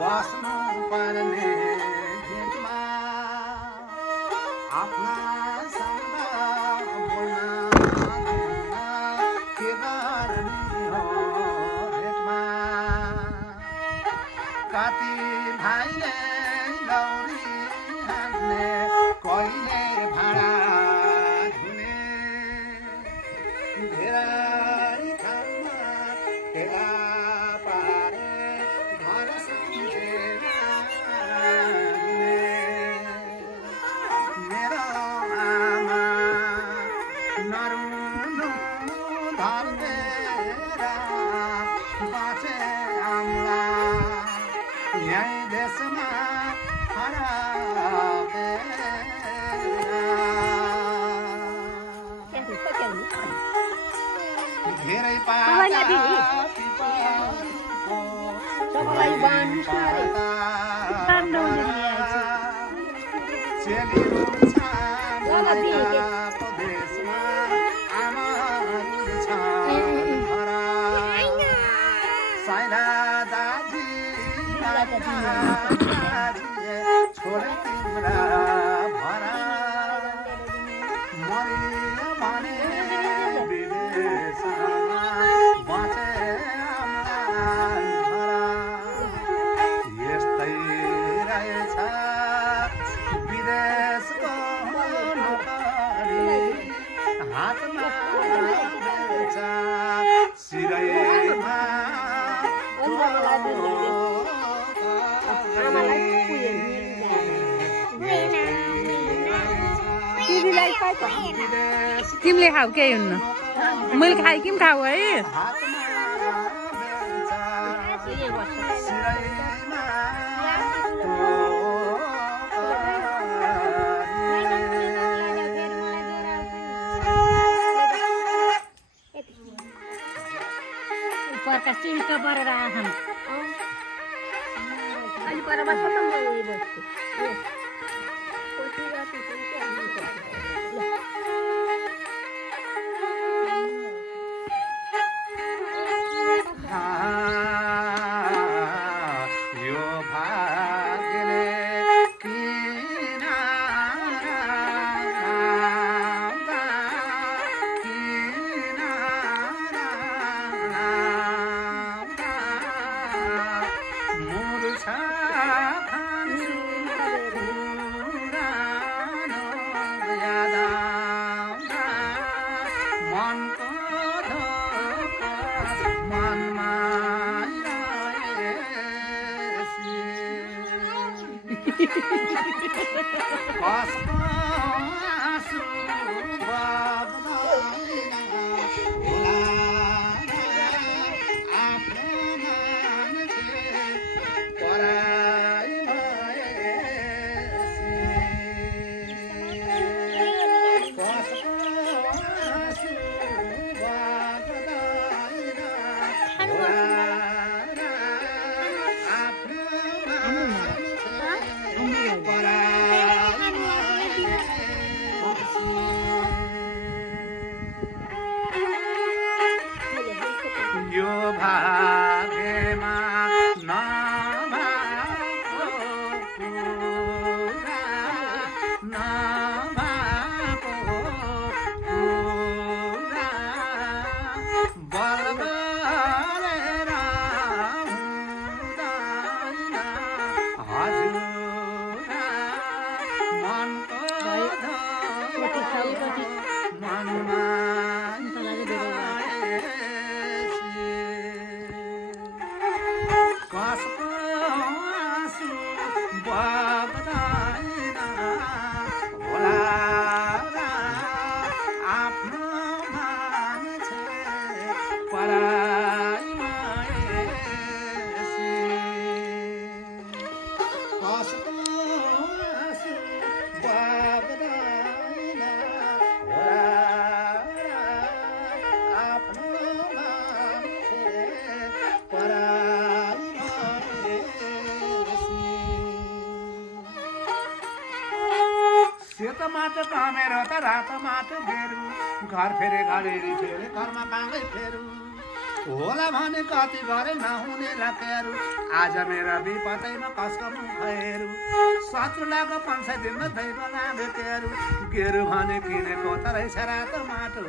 बस्नु पर्ने भेटमा आफ्ना सँग बोल्न के गर्ने हो भेटमा कति भाइले लौरी हान्ने कहिले भाडा धुने धेरै ठाउँमा टेका पारे घर सम्झेर मेरो आमा नरुनु धर्मेर बाँचे आम्ला यही देशमा धेरै छोड तिम्रा भरा मरियो भने विदेशमा बाँचे आम्लाई भरा यस्तै रहेछ विदेशको नोकरी हातमा बेल्छ सिरैमा तिमीले खाऊ केही हुन्न मैले खाइ कि खाऊ है पर्का चिन्का परेर आँखा अलि पर बस्छ त म उयो बस्छु माटो कमेरो त रातो माटो बेरु घर फेरे घरेरी फेरे घरमा कामै फेरु होला भने कति गरे नहुने रकेहरू आज मेरा विपदैमा कसको मुखहरू शत्रुलाको 500 दिनमा दैवला भेटेहरू गेरु भने किनेको त रहेछ रातो माटो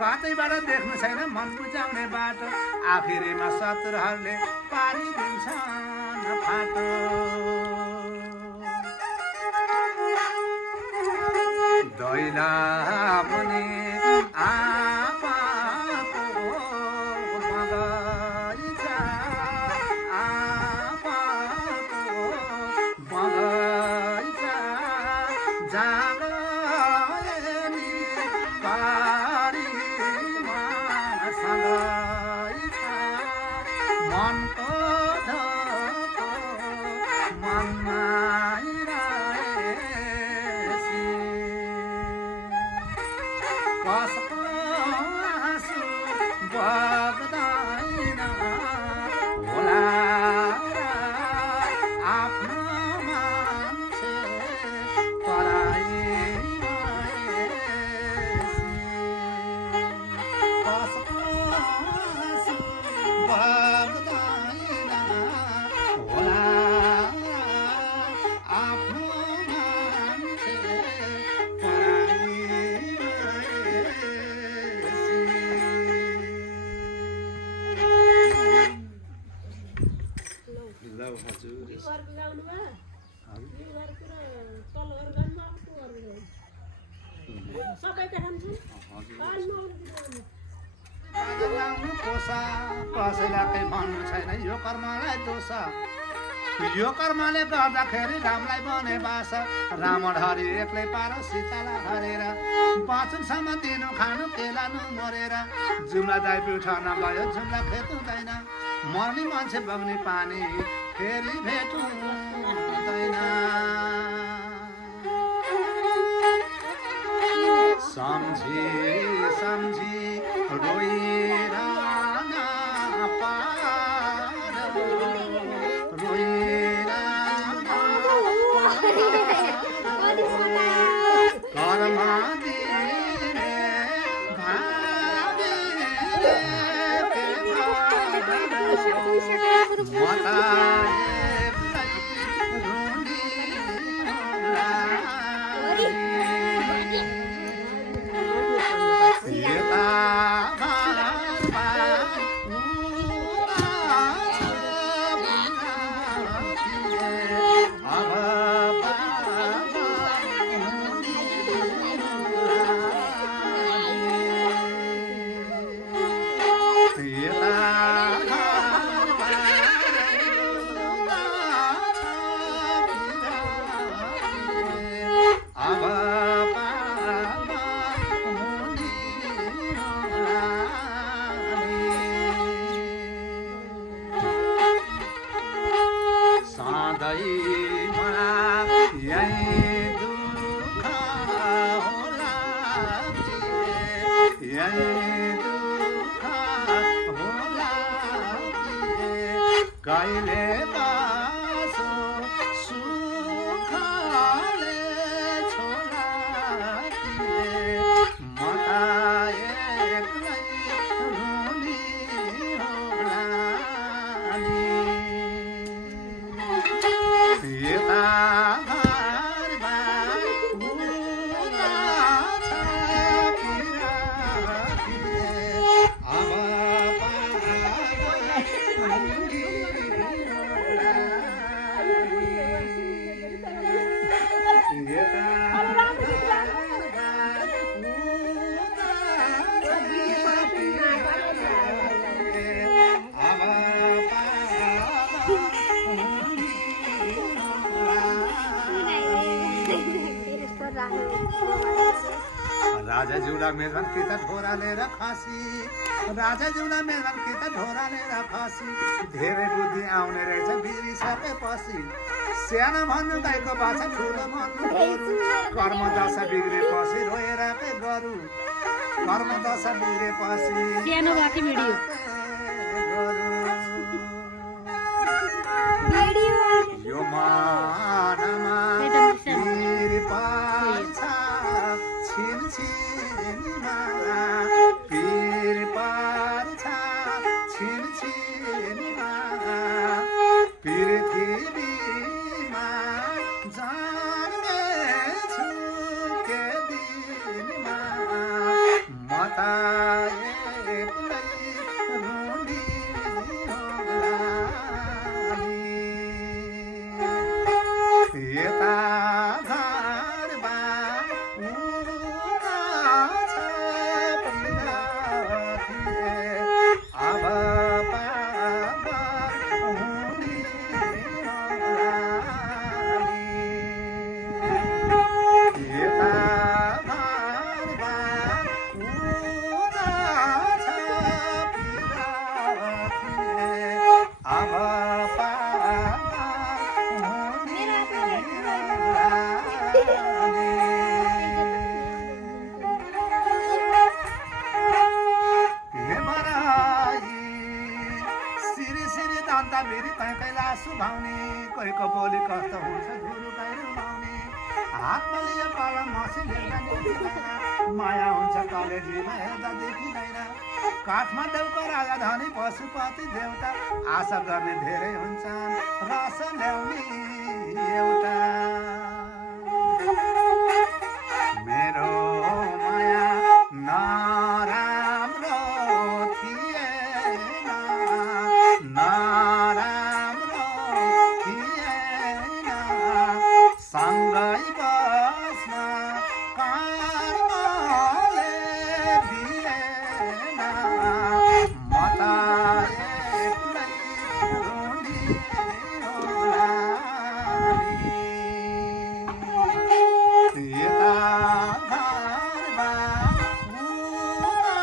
कतैबाट देख्नु छैन मन बुझाउने बाटो आखिरीमा शत्रुहरूले पारिदिन्छन् फाटो दैला मुनि आपाको बगैँचा आपाको बगैँचा जागेनी पारीमा सँगैचा मनको धोको मनमा कसको आँसु बग्दैन होला आफ्नो मान्छे पराइमा कसको आँसु बग्दैन होला आफ्नो मान्छे कसैलाई केही भन्नु छैन यो कर्मलाई दोष यो कर्मले गर्दाखेरि रामलाई बने बास रावण हरि एक्लै पारो सीतालाई हरेर बाँचुनसम्म दिनु खानु केलानु मरेर जुम्ला दाइ पिउठाउन गयो जुम्ला फेर्नुहुँदैन मर्ने मान्छे बग्ने पानी फेरि भेट्नुहुँदैन सम्झी सम्झी रोइरहन पारो रोइरहन कर्मा दिने भावीले मता कहिले बासो सुखले छोरातीले मता एक्लै रुनी होला नि यता घरबार उला छ पिरातीले अब राजा जिउला मेजन कि त ढोरा लिएर खसी राजा जिउला मेजन कि त ढोरा लिएर खसी धेरै बुद्धि आउने रहेछ बिरिसकेपछि सानो भन्नु गाईको बाछा ठुलो भन्नु गोरु कर्म दशा बिग्रेपछि रोएर के गरु कर्म दशा बिग्रेपछि सानो बाटी भिडियो यो मानमा पीर पार्छ छिन छिनमा पीर पार्छ कैको बोली कस्तो हुन्छ धुरुकै रुमाउने हातमा लियो कलम मसी लेख्दा माया हुन्छ कलेजीमा हेर्दा देखिँदैन काठमा देउको राजधानी पशुपति देउता आशा गर्ने धेरै हुन्छन् रस ल्याउने एउटा मेरो माया नराम्रो थिएन नराम्रो थिएन सँगै बस्न कर्मले दिएन म त एक्लै रुनी होला नि यता घरमा उता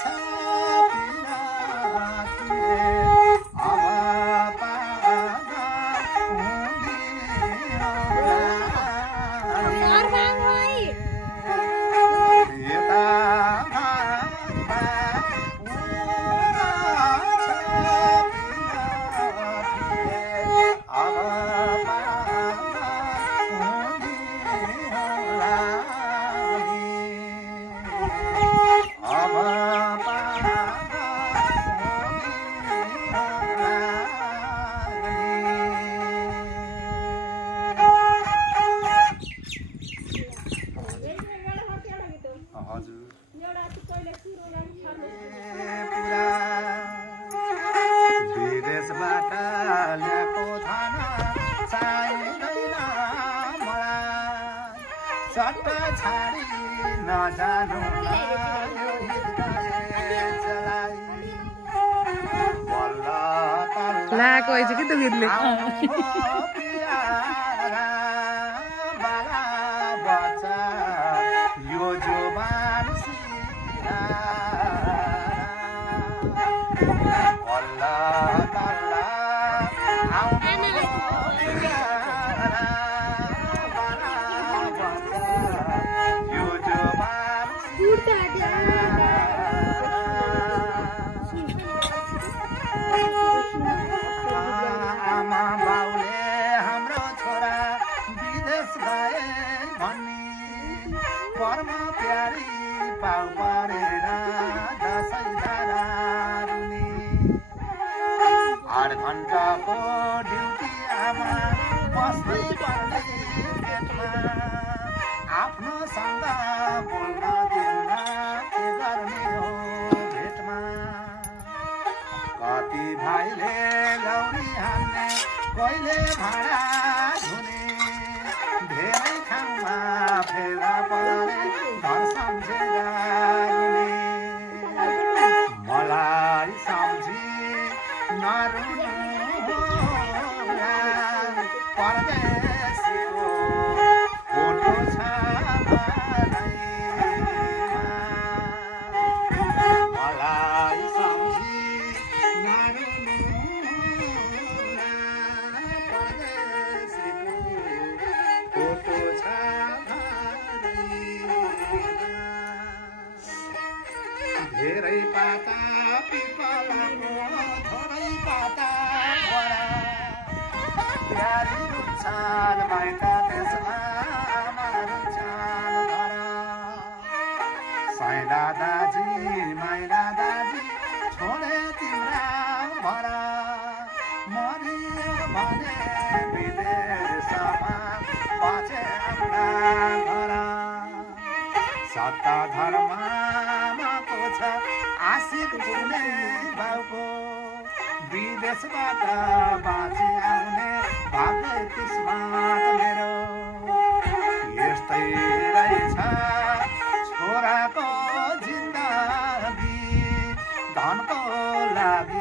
छ पिरातीले अब पागल हुने होला नि यता घरमा उता छ पिरातीले अब पागल हुने होला नि अब हजुर पुरा विदेशबाट ल्याएको खाना चाहिँदैन मलाई चट्ट छाडी नजानु यो हृदय जलाई बल्ल लागेको रहेछ कि त गीतले प्यारा बाला बच्चा यो जुबान सिरा बल्ल बल्ल आउनु प्यारा बाला बच्चा यो जुबान आमा बाउले हाम्रो छोरा विदेश गए भन्ने कर्म प्यारी पाउ परेर दसैँ धारा रुने 8 घण्टाको ड्युटी आमा बस्दै पर्ने पेटमा आफ्नो सँग बोल्न दिन्न के गर्ने हो भेटमा कति भाइले लौरी हान्ने कहिले भाडा धुने धेरै ठाउँमा फेला परे घर सम्झेर रुने मलाई सम्झी नरुनु होला परदेशीको फोटो छ मनैमा मलाई सम्झी नरुनु होला परदेशीको फोटो छ मनैमा धेरै पाता पिपलाको थोरै पाता घोडा प्यारी रुन्छन् माइत देशमा रुन्छन् घर साइला दाजी माइला दाजी छोडे तिम्रा घर मरियो भने विदेशमा बाँचे आफ्ना घर सत्ता धर्ममा छ आशिक पुग्ने बाउको विदेशबाट बाँची आउने भाग्य किस्मत मेरो यस्तै रहेछ छोराको जिन्दगी धनको लागि